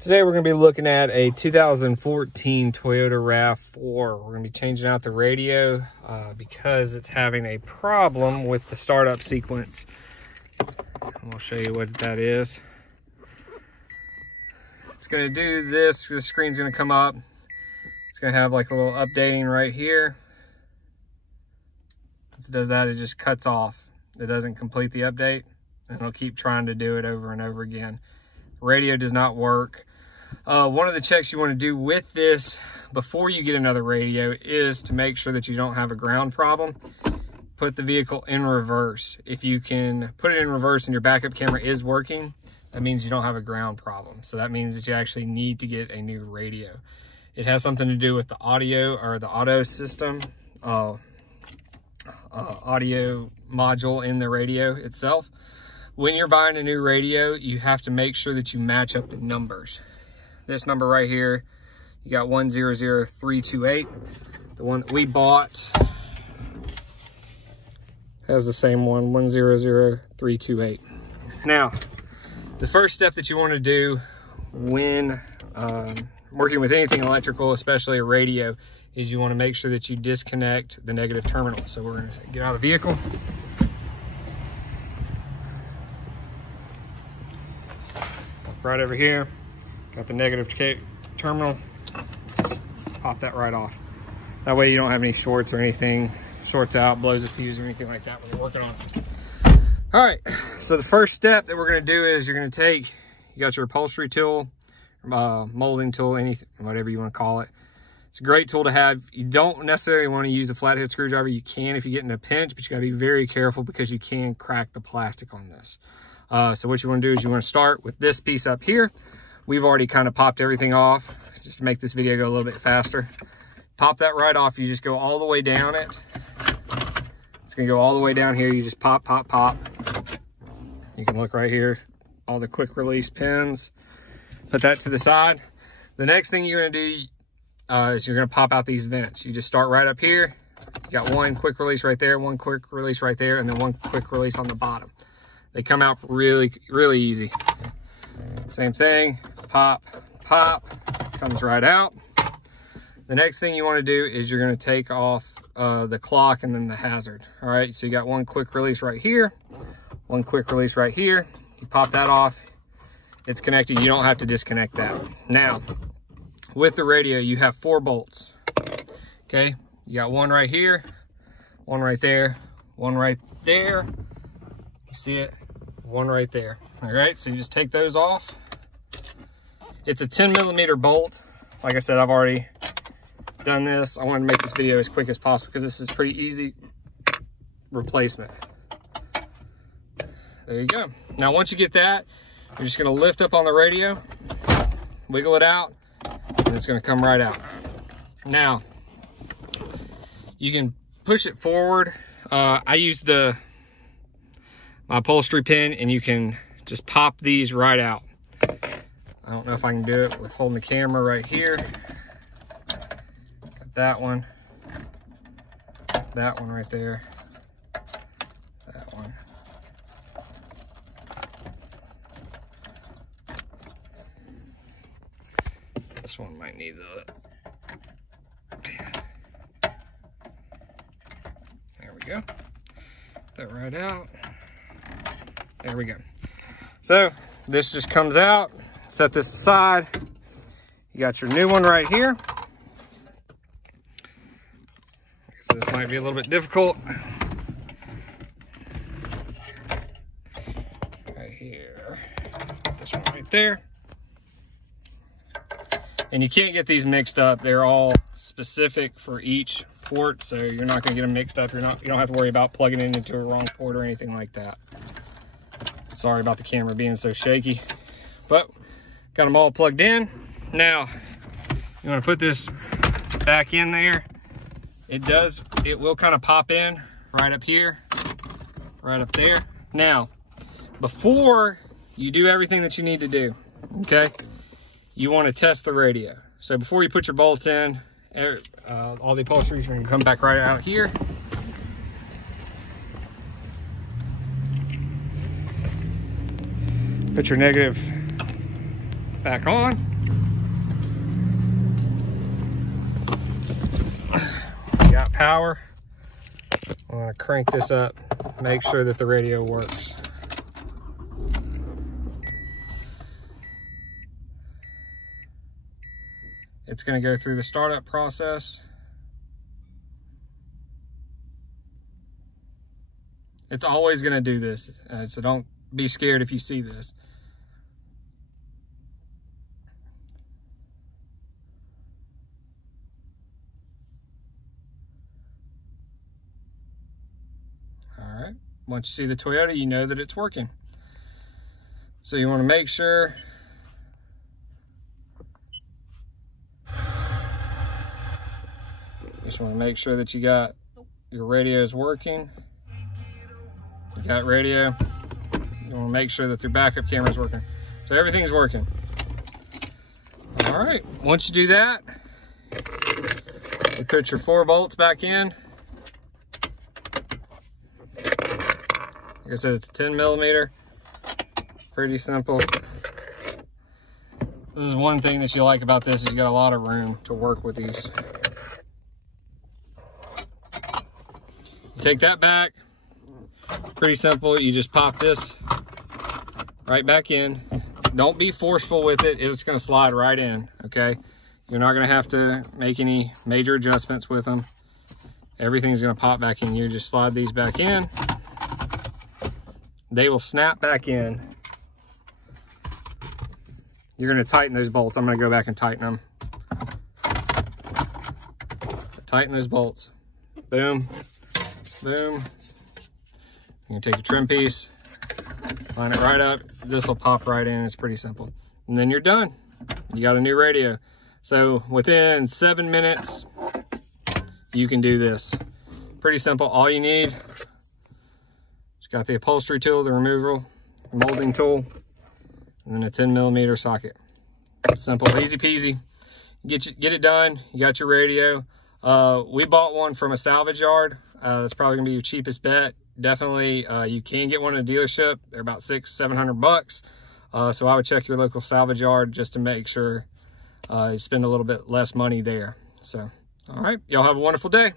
Today we're going to be looking at a 2014 Toyota Rav4. We're going to be changing out the radio because it's having a problem with the startup sequence. I'm going to show you what that is. It's going to do this. The screen's going to come up. It's going to have like a little updating right here. Once it does that, it just cuts off. It doesn't complete the update, and it'll keep trying to do it over and over again. The radio does not work. One of the checks you want to do with this before you get another radio is to make sure that you don't have a ground problem. Put the vehicle in reverse. If you can put it in reverse and your backup camera is working, that means you don't have a ground problem. So that means that you actually need to get a new radio. It has something to do with the audio or the auto system, audio module in the radio itself. When you're buying a new radio, you have to make sure that you match up the numbers. This number right here, you got 100328. The one that we bought has the same one, 100328. Now, the first step that you want to do when working with anything electrical, especially a radio, is you want to make sure that you disconnect the negative terminal. So we're going to get out of the vehicle. Right over here, got the negative terminal. Just pop that right off. That way you don't have any shorts or anything, shorts out, blows a fuse or anything like that when you're working on it. All right, so the first step that we're gonna do is you're gonna take, you got your upholstery tool, molding tool, anything, whatever you wanna call it. It's a great tool to have. You don't necessarily wanna use a flathead screwdriver. You can if you get in a pinch, but you gotta be very careful because you can crack the plastic on this. So what you want to do is you want to start with this piece up here. We've already kind of popped everything off just to make this video go a little bit faster. Pop that right off. You just go all the way down it. It's going to go all the way down here. You just pop, pop, pop. You can look right here, all the quick release pins. Put that to the side. The next thing you're going to do is you're going to pop out these vents. You just start right up here. You got one quick release right there, one quick release right there, and then one quick release on the bottom. They come out really, really easy. Same thing, pop, pop, comes right out. The next thing you want to do is you're going to take off the clock and then the hazard. All right, so you got one quick release right here, one quick release right here. You pop that off, it's connected. You don't have to disconnect that. Now, with the radio, you have 4 bolts. Okay, you got one right here, one right there, one right there. You see it? One right there. All right, so you just take those off. It's a 10mm bolt. Like I said, I've already done this. I wanted to make this video as quick as possible because this is pretty easy replacement. There you go. Now, once you get that, you're just gonna lift up on the radio, wiggle it out, and it's gonna come right out. Now, you can push it forward. I use my upholstery pin, and you can just pop these right out. I don't know if I can do it with holding the camera right here. Got that one right there, that one. This one might need the, there we go. That right out. There we go. So this just comes out. Set this aside. You got your new one right here. So this might be a little bit difficult. Right here. This one right there. And you can't get these mixed up. They're all specific for each port, so you're not going to get them mixed up. You don't have to worry about plugging it into a wrong port or anything like that. Sorry about the camera being so shaky, but got them all plugged in. Now, you want to put this back in there. It will kind of pop in right up here, right up there. Now, before you do everything that you need to do, okay, you want to test the radio. So before you put your bolts in, all the upholstery is going to come back right out here. Put your negative back on. got power. I'm gonna crank this up, make sure that the radio works. It's gonna go through the startup process. It's always gonna do this, so don't be scared if you see this. All right, once you see the Toyota, you know that it's working. So you wanna make sure just want to make sure that you got your radios working. You got radio. You want to make sure that your backup camera is working. So everything's working. All right, once you do that, you put your 4 bolts back in. Like I said, it's a 10mm. Pretty simple. This is one thing that you like about this, is you got a lot of room to work with these. Take that back, pretty simple. You just pop this right back in. Don't be forceful with it, it's gonna slide right in, okay? You're not gonna have to make any major adjustments with them. Everything's gonna pop back in. You just slide these back in. They will snap back in. You're gonna tighten those bolts. I'm gonna go back and tighten them. Tighten those bolts. Boom. Boom. You can take your trim piece, line it right up. This will pop right in. It's pretty simple. And then you're done. You got a new radio. So within 7 minutes, you can do this. Pretty simple. All you need, just got the upholstery tool, the removal, the molding tool, and then a 10mm socket. Simple, easy peasy. Get it done. You got your radio. We bought one from a salvage yard. That's probably gonna be your cheapest bet. Definitely, you can get one at a dealership. They're about $600-700 bucks. So I would check your local salvage yard just to make sure you spend a little bit less money there. So, all right, y'all have a wonderful day.